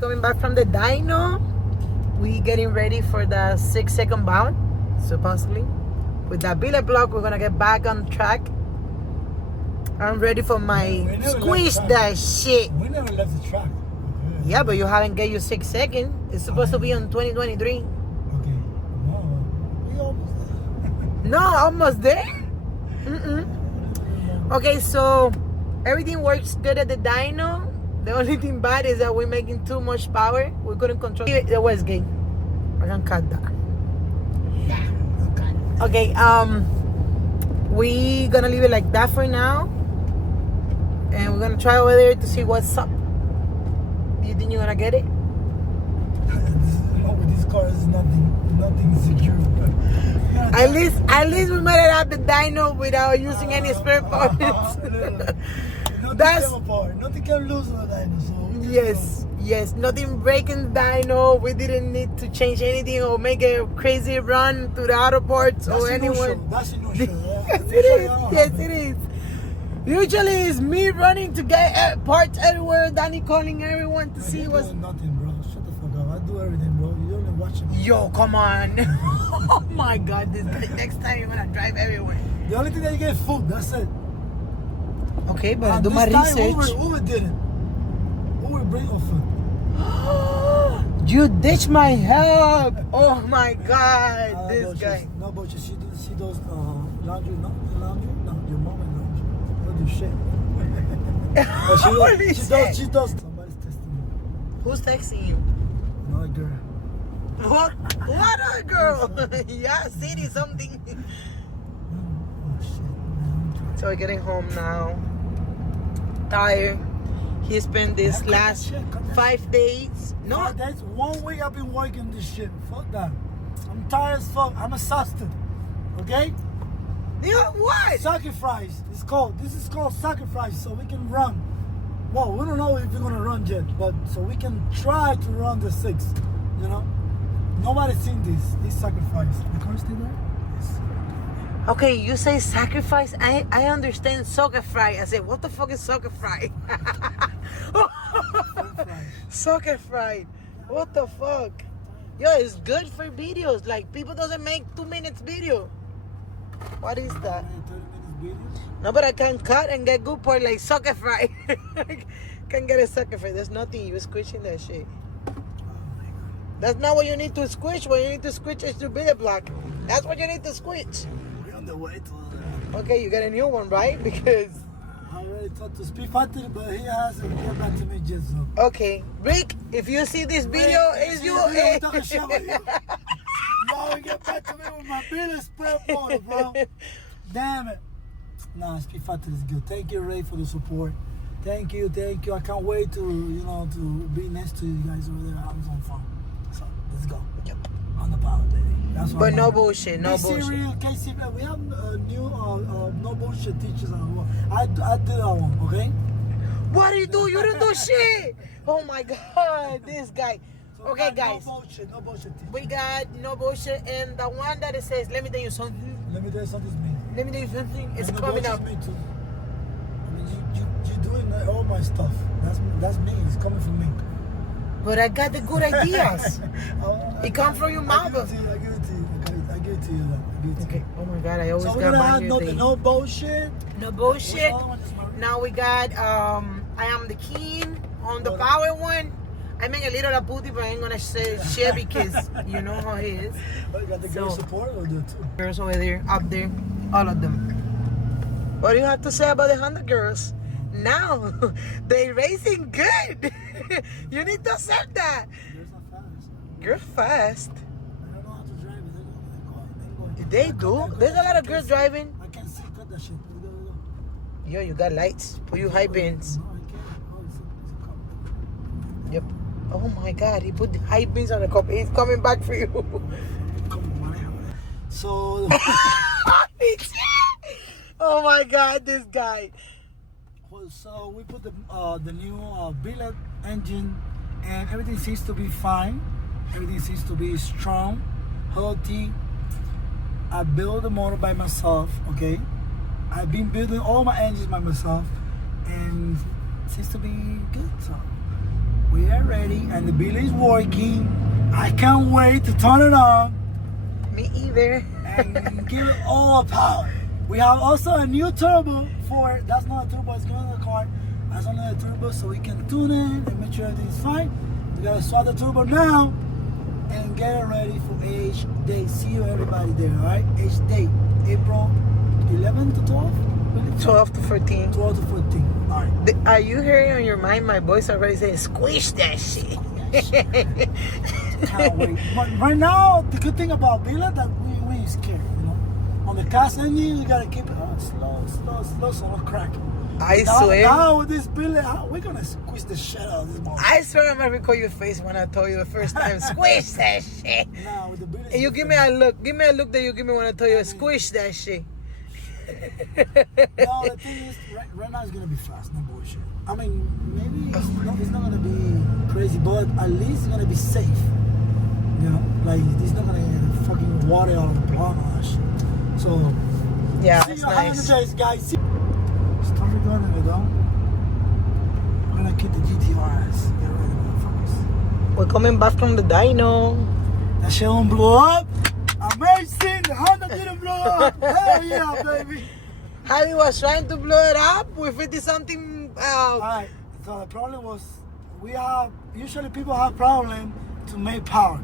Coming back from the dyno, we getting ready for the 6-second bound, supposedly. With that billet block, we're gonna get back on track. I'm ready for my squish that shit. We never left the track. Okay. Yeah, but you haven't get your 6 second. It's supposed to be on 2023. Okay. No, we almost there. No, almost there. Okay, so everything works good at the dyno. The only thing bad is that we're making too much power. We couldn't control the West Gate. I can cut that. Okay, we gonna leave it like that for now. And we're gonna try over there to see what's up. Do you think you're gonna get it? With this car is nothing secure. At least we made it out the dyno without using any spare parts. Nothing can lose on the dyno. So yes, nothing breaking the dyno. We didn't need to change anything or make a crazy run to the auto parts or anyone. That's a no show. Yes, it is. Yes, it is. Usually it's me running to get parts everywhere, Danny calling everyone to see what's... Nothing, bro. Shut the fuck up. I do everything, bro. You only watching me. Yo, come on. Oh my God, this guy, next time you're gonna drive everywhere. The only thing that you get is food. That's it. Okay, but I do my research. Uber did it. Uber bring us food. You ditched my help. Oh my God, this guy. No, but she does laundry. No, laundry. No, your mom and laundry. Don't do shit. She does. Somebody's texting you. Who's texting you? Another girl. What other girl? Yeah, city something. Oh shit, man. So we're getting home now. Tired. He spent this last 5 days. No, that's 1 week I've been working this shit. Fuck that. I'm tired as fuck. I'm exhausted. Okay? Yeah, what? Sacrifice. It's called. This is called sacrifice, so we can run. Well, we don't know if we're gonna run yet, but so we can try to run the 6. You know? Nobody's seen this sacrifice. The car still there? Yes. Okay, you say sacrifice. I understand soccer fry. I said, what the fuck is soccer fry? Soccer fry. What the fuck? Yo, it's good for videos. Like, people doesn't make 2 minutes video. What is that? 30 minutes video? No, but I can cut and get good part like soccer fry. Can get a soccer fry. There's nothing. You squishing that shit. That's not what you need to squish. What you need to squish is the billet block. That's what you need to squish. We're on the way to Okay, you got a new one, right? Because I already talked to Speed Factory, but he hasn't get back to me yet. So. Okay, Rick, if you see this video, it's you. You always get back to me with my billet spare motor, bro. Damn it. Nah, Speed Factory is good. Thank you, Ray, for the support. Thank you. I can't wait to to be next to you guys over there at Amazon Farm. So let's go. Yep. On the power, baby. That's what But no bullshit, no bullshit. Serial, KC, we have new no bullshit teachers. I did that one, okay? What do you do? You didn't do shit. Oh my God, this guy. So Okay, no guys. bullshit, no bullshit. We got no bullshit, and the one that it says, "Let me tell you something." Let me tell you something, me. Let me tell you something. It's And the coming bullshit's up. me too. I mean, you doing all my stuff. That's me. It's coming from me. But I got the good ideas. It comes from your mouth. I give it to you. I give it to you. Okay. Oh my God, I always So got we're gonna my have no bullshit. No bullshit. Which other one is Maria? Now we got I am the king on the power one. I make a little puti, but I ain't gonna say share because you know how he is. Oh, you got the girl support over there too. Girls over there, up there, all of them. What do you have to say about the Honda girls? Now they racing good. You need to accept that. Girls are fast. Girls fast. I don't know how to drive it. They do. There's a lot of girls driving. I can't see. Cut that shit. Go. Yo, you got lights. Put you high beams. No, I can't. Oh, it's a cop. Yep. Oh my God, he put the high beams on the cup. He's coming back for you. So. Oh my God, this guy. Well, so we put the new billet engine, and everything seems to be fine. Everything seems to be strong, healthy. I built the motor by myself. Okay, I've been building all my engines by myself, and it seems to be good. So we are ready, and the billet is working. I can't wait to turn it on. Me either. And give it all power. We have also a new turbo for, that's not a turbo, it's going in the car. That's only a turbo, so we can tune it and make sure everything's fine. We gotta swap the turbo now and get it ready for hday. See you everybody there, alright? hday, April 11 to 12? 12 to 14. 12 to 14, alright. Are you hearing on your mind my voice already saying, squish that shit? Can't wait. But right now, the good thing about billet that we ain't scared, you know. On the cast engine, you gotta keep it slow, so don't crack. I swear. Now with this billet, we're gonna squeeze the shit out of this ball. I swear I'm gonna record your face when I told you the first time, squish that shit. Now with the billet. And you give me a look. Give me a look that you give me when I told you, squish that shit. No, the thing is, right now it's gonna be fast, no bullshit. I mean, maybe it's not gonna be crazy, but at least it's gonna be safe. You know, like it's not gonna get fucking water out of the plant or that shit. So, Yeah, see it's you nice. days, guys. Start recording it, though. We're gonna keep the GTRs. Get ready, motherfuckers. We're coming back from the dyno. That shit don't blow up. Amazing! The Honda didn't blow up. Hell yeah, baby. Javi was trying to blow it up with 50-something. Alright, so the problem was usually people have problem to make power,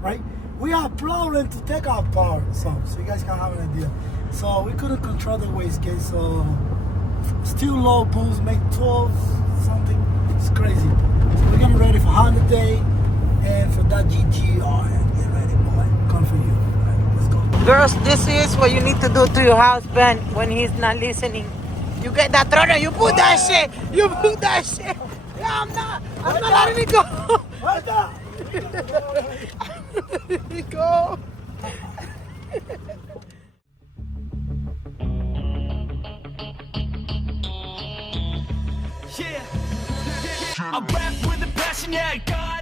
right? We have problem to take out power, so you guys can have an idea. So we couldn't control the wastegate, so still low boost, make 12 something. It's crazy. So we're getting ready for Honda Day and for that GTR. Get ready, boy. Come for you. Alright, let's go. Girls, this is what you need to do to your husband when he's not listening. You get that throttle, you put that shit. You put that shit. Yeah, I'm not letting it go. Right there. Let it go. I rap with a passion, yeah, God.